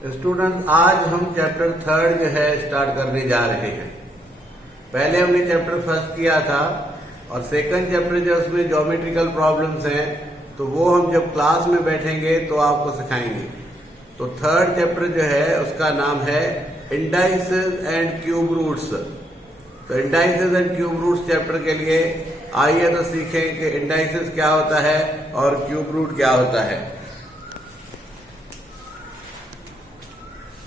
Student, आज हम chapter third जो है स्टार्ट करने जा रहे हैं। पहले हमने चैप्टर फर्स्ट किया था और सेकंड चैप्टर जो उसमें ज्योमेट्रिकल प्रॉब्लम्स हैं, तो वो हम जब क्लास में बैठेंगे तो आपको सिखाएंगे। तो थर्ड चैप्टर जो है उसका नाम है इंडाइसेस एंड क्यूब रूट्स। तो indices and cube roots chapter के लिए आइए तो सीखें कि इंडाइसेस क्या होता है और क्यूब रूट क्या होता है।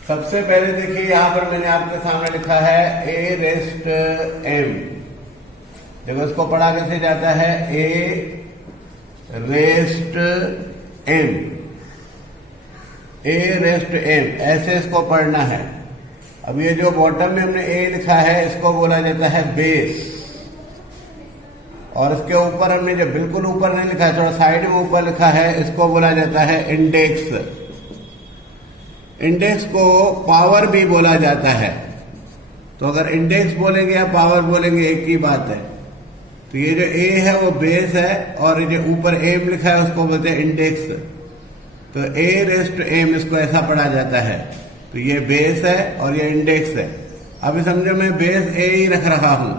सबसे पहले देखिए, यहां पर मैंने आपके सामने लिखा है ए रेस्ट एम। देखो इसको पढ़ा कैसे जाता है, ए रेस्ट एम, ए रेस्ट एम, ऐसे इसको पढ़ना है। अब ये जो बॉटम में हमने ए लिखा है इसको बोला जाता है बेस, और इसके ऊपर हमने जो बिल्कुल ऊपर नहीं लिखा है, थोड़ा साइड में ऊपर लिखा है, इसको बोला जाता है इंडेक्स। इंडेक्स को पावर भी बोला जाता है। तो अगर इंडेक्स बोलेंगे या पावर बोलेंगे एक ही बात है। तो ये जो ए है वो बेस है और ये जो ऊपर एम लिखा है उसको बोलते हैं इंडेक्स। तो ए रेस्ट एम इसको ऐसा पढ़ा जाता है। तो ये बेस है और ये इंडेक्स है। अभी समझो मैं बेस ए ही रख रहा हूं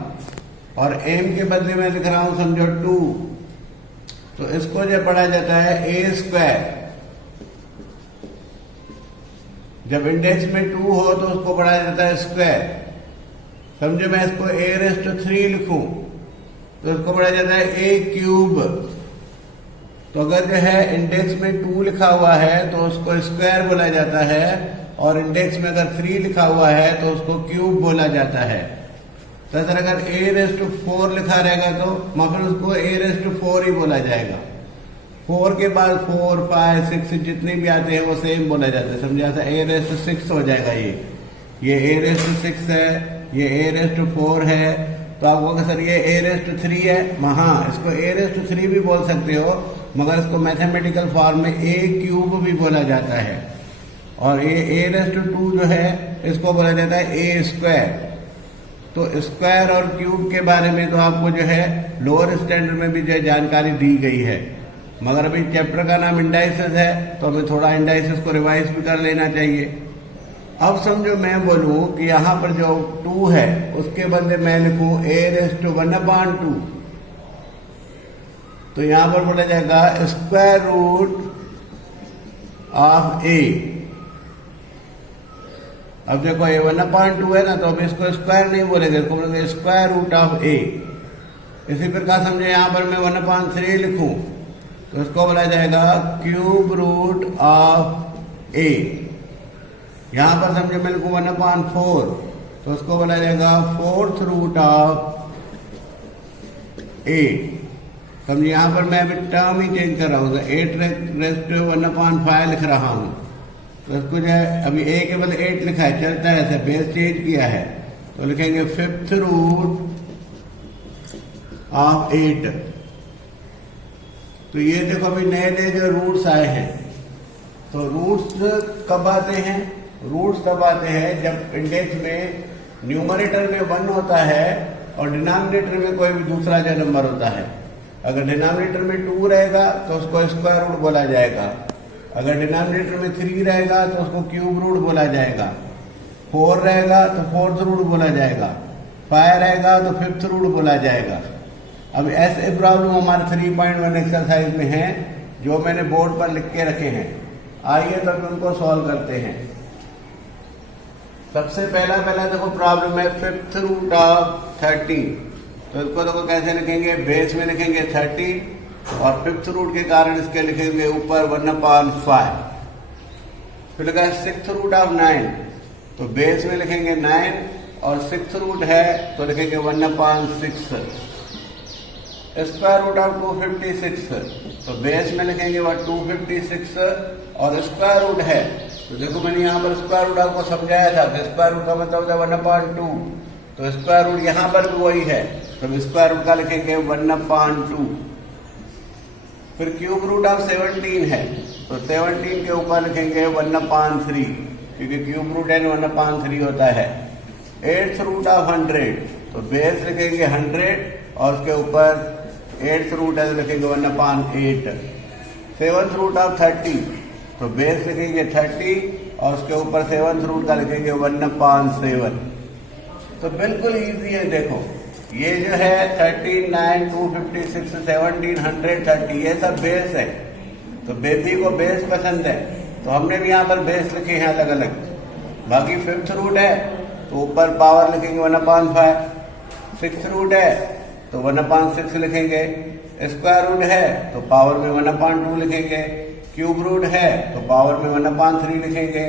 और एम के बदले में लिख रहा हूं समझो 2, तो इसको जो पढ़ा जाता है ए स्क्वायर। जब इंडेक्स में 2 हो तो उसको पढ़ा जाता है स्क्वायर। समझो मैं इसको ए रेस्ट 3 लिखूं तो इसको पढ़ा जाता है ए क्यूब। तो अगर जो है इंडेक्स में 2 लिखा हुआ है तो उसको स्क्वायर बोला जाता है, और इंडेक्स में अगर 3 लिखा हुआ है तो उसको क्यूब बोला जाता है। तो सर अगर ए रेस्ट 4 लिखा रहेगा तो मतलब उसको ए रेस्ट 4 ही बोला जाएगा। 4 के बाद 4, 5, 6 जितने भी आते हैं वो सेम बोला जाता है। समझा, ए रेस्ट 6 हो जाएगा। ये ए रेस्ट 6 है, ये ए रेस्ट 4 है। तो आपको सर ये ए रेस्ट 3 है, हाँ इसको ए रेस्ट 3 भी बोल सकते हो, मगर इसको मैथमेटिकल फॉर्म में ए क्यूब भी बोला जाता है। और ये ए रेस्ट 2 जो है इसको बोला जाता है ए स्क्वायर। तो स्क्वायर और क्यूब के बारे में तो आपको जो है लोअर स्टैंडर्ड में भी जो जानकारी दी गई है, मगर अभी चैप्टर का नाम इंडाइसेस है तो हमें थोड़ा इंडाइसेस को रिवाइज भी कर लेना चाहिए। अब समझो मैं बोलूं कि यहां पर जो 2 है उसके बदले मैं लिखूं ए रेस्ट 1/2, तो यहां पर बोला जाएगा स्क्वायर रूट ऑफ ए। अब देखो ये 1/2 है ना, तो अब इसको स्क्वायर नहीं बोलेंगे, इसको बोलेंगे स्क्वायर रूट ऑफ ए। इसी प्रकार समझो यहां पर मैं 1/3 लिखूं तो इसको बोला जाएगा क्यूब रूट ऑफ ए। यहां पर समझो मैं लिखूं 1/4 तो उसको बोला जाएगा 4th रूट ऑफ ए। समझिए यहां पर मैं अभी टर्म ही चेंज कर रहा हूँ, 8 रेस्ट 1/5 लिख रहा हूं। तो इसको जो है अभी ए के बदले 8 लिखा है, चलता है ऐसे, बेस चेंज किया है तो लिखेंगे 5th रूट ऑफ 8। तो ये देखो अभी नए नए जो रूट्स आए हैं, तो रूट्स कब आते हैं? रूट्स तब आते हैं जब इंडेक्स में न्यूमरेटर में 1 होता है और डिनोमिनेटर में कोई भी दूसरा जो नंबर होता है। अगर डिनोमिनेटर में 2 रहेगा तो उसको स्क्वायर रूट बोला जाएगा। अगर डिनोमिनेटर में 3 रहेगा तो उसको क्यूब रूट बोला जाएगा। 4 रहेगा तो 4th रूट बोला जाएगा। 5 रहेगा तो 5th रूट बोला जाएगा। अब ऐसे प्रॉब्लम हमारे 3.1 एक्सरसाइज में है जो मैंने बोर्ड पर लिख के रखे हैं। आइए तो उनको सॉल्व करते हैं। सबसे पहला देखो प्रॉब्लम है 5th रूट ऑफ 30। तो इसको देखो कैसे लिखेंगे, बेस में लिखेंगे 30 और 5th रूट के कारण इसके लिखेंगे ऊपर 1/5। फिर लिखा है 6th रूट ऑफ 9, तो बेस में लिखेंगे 9 और 6th रूट है तो लिखेंगे 1/6। स्क्वायर रूट ऑफ 256, तो बेस में लिखेंगे 256 और स्क्वायर रूट है तो देखो मैंने यहाँ पर स्क्वायर रूट आपको समझाया था कि स्क्वायर रूट का मतलब होता है 1/2। तो स्क्वायर रूट यहाँ पर भी वही है, तो स्क्वायर रूट का लिखेंगे 1/2। फिर क्यूब रूट ऑफ 17 है तो 17 के ऊपर लिखेंगे 1/3, क्योंकि क्यूब रूट है 1/3 होता है। 8th रूट ऑफ 100, तो बेस लिखेंगे 100 और उसके ऊपर 8th रूट है तो लिखेंगे 1/8। 7th रूट ऑफ 30, तो बेस लिखेंगे 30 और उसके ऊपर 7th रूट का लिखेंगे 1/7। तो बिल्कुल इजी है। देखो ये जो है 39, 256, 1730 ये सब बेस है। तो बेबी को बेस पसंद है तो हमने भी यहाँ पर बेस लिखे हैं अलग अलग। बाकी 5th रूट है तो ऊपर पावर लिखेंगे 1/5। 6th रूट है तो 1/6 लिखेंगे। स्क्वायर रूट है तो पावर में 1/2 लिखेंगे। क्यूब रूट है तो पावर में 1/3 लिखेंगे।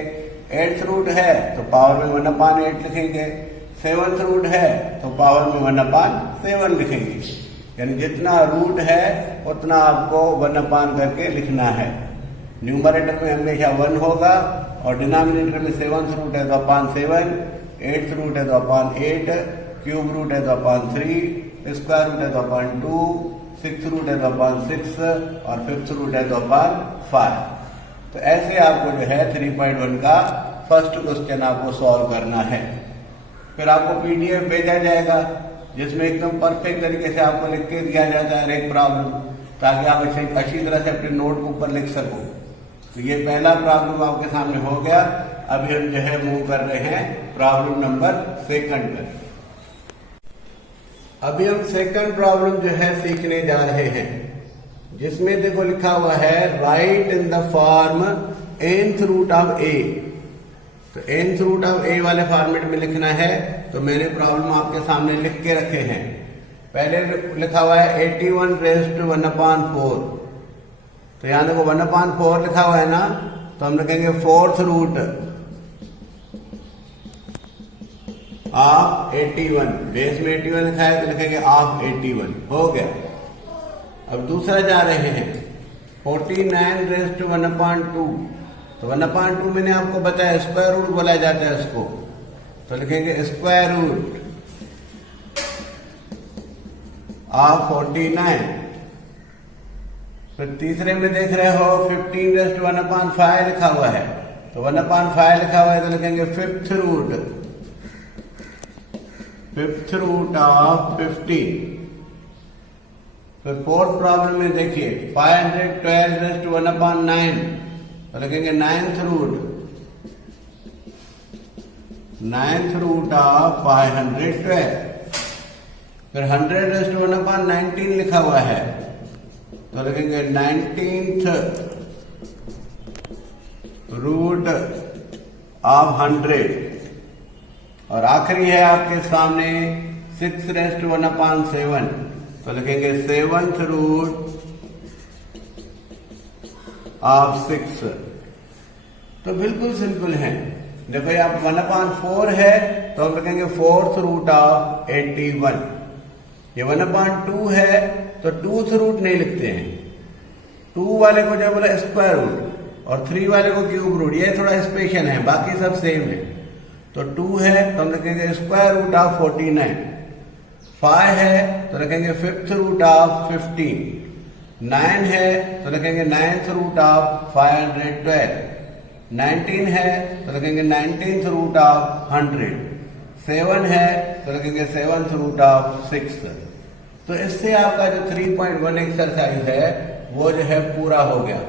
8th रूट है तो पावर में 1/8 लिखेंगे। 7th रूट है तो पावर में 1/7 लिखेंगे। यानी जितना रूट है उतना आपको 1/, करके लिखना है। न्यूमरेटर में हमेशा 1 होगा और डिनोमिनेटर में 7th रूट है तो 7, 8th रूट है तो 8, क्यूब रूट है तो 3, स्क्वायर रूट है तो 2, 6th रूट है तो 6 और 5th रूट है तो 5। तो ऐसे आपको जो है 3.1 का फर्स्ट क्वेश्चन आपको सॉल्व करना है। फिर आपको पीडीएफ भेजा जाएगा जिसमें एकदम परफेक्ट तरीके से आपको लिख के दिया जाता है एक प्रॉब्लम, ताकि आप इसे अच्छी तरह से अपने नोटबुक पर लिख सको। तो ये पहला प्रॉब्लम आपके सामने हो गया। अभी हम जो है मूव कर रहे हैं प्रॉब्लम नंबर 2 पर। अभी हम सेकंड प्रॉब्लम जो है सीखने जा रहे हैं, जिसमें देखो लिखा हुआ है write in the form nth root of a। तो nth रूट ऑफ a वाले फॉर्मेट में लिखना है। तो मैंने प्रॉब्लम आपके सामने लिख के रखे हैं। पहले लिखा हुआ है 81 रेज़्ड टू 1/4। तो यहां देखो 1/4 लिखा हुआ है ना, तो हम लिखेंगे 4th रूट ऑफ 81। बेस में 81 लिखा है तो लिखेंगे ऑफ 81। हो गया। अब दूसरा जा रहे हैं 49 रेज़्ड टू 1/2। तो 1/2 मैंने आपको बताया स्क्वायर रूट बोला जाता है इसको। तो लिखेंगे स्क्वायर रूट ऑफ 49। फिर तीसरे में देख रहे हो 15 रेज़्ड टू 1/5 लिखा हुआ है। तो 1/5 लिखा हुआ है तो लिखेंगे 5th रूट ऑफ 15। फिर 4th प्रॉब्लम में देखिए 512 रेज़्ड टू 1/9। तो लिखेंगे 9th रूट ऑफ 512। फिर 100 रेज़्ड टू 1/19 लिखा हुआ है तो लिखेंगे 19th रूट ऑफ 100। और आखिरी है आपके सामने 6 रेज़्ड टू 1/7। तो लिखेंगे 7th रूट ऑफ 6। तो बिल्कुल सिंपल है। देखो ये आप 1/4 है तो हम लिखेंगे 4th रूट ऑफ 81। ये 1/2 है तो 2th रूट नहीं लिखते हैं। 2 वाले को जो बोला स्क्वायर रूट और 3 वाले को क्यूब रूट, ये थोड़ा स्पेशल है, बाकी सब सेम है। तो 2 है तो हम लिखेंगे स्क्वायर रूट ऑफ 49। 5 है तो लिखेंगे 5th रूट ऑफ 15। 9 है तो लिखेंगे 9th रूट ऑफ 512। 19 है तो लिखेंगे 19th रूट ऑफ 100। 7 है तो लिखेंगे 7th रूट ऑफ 6। तो इससे आपका जो 3.1 एक्सरसाइज है वो जो है पूरा हो गया।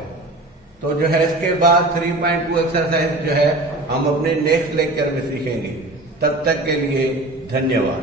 तो जो है इसके बाद 3.2 एक्सरसाइज जो है हम अपने नेक्स्ट लेक्चर में सीखेंगे। तब तक के लिए धन्यवाद।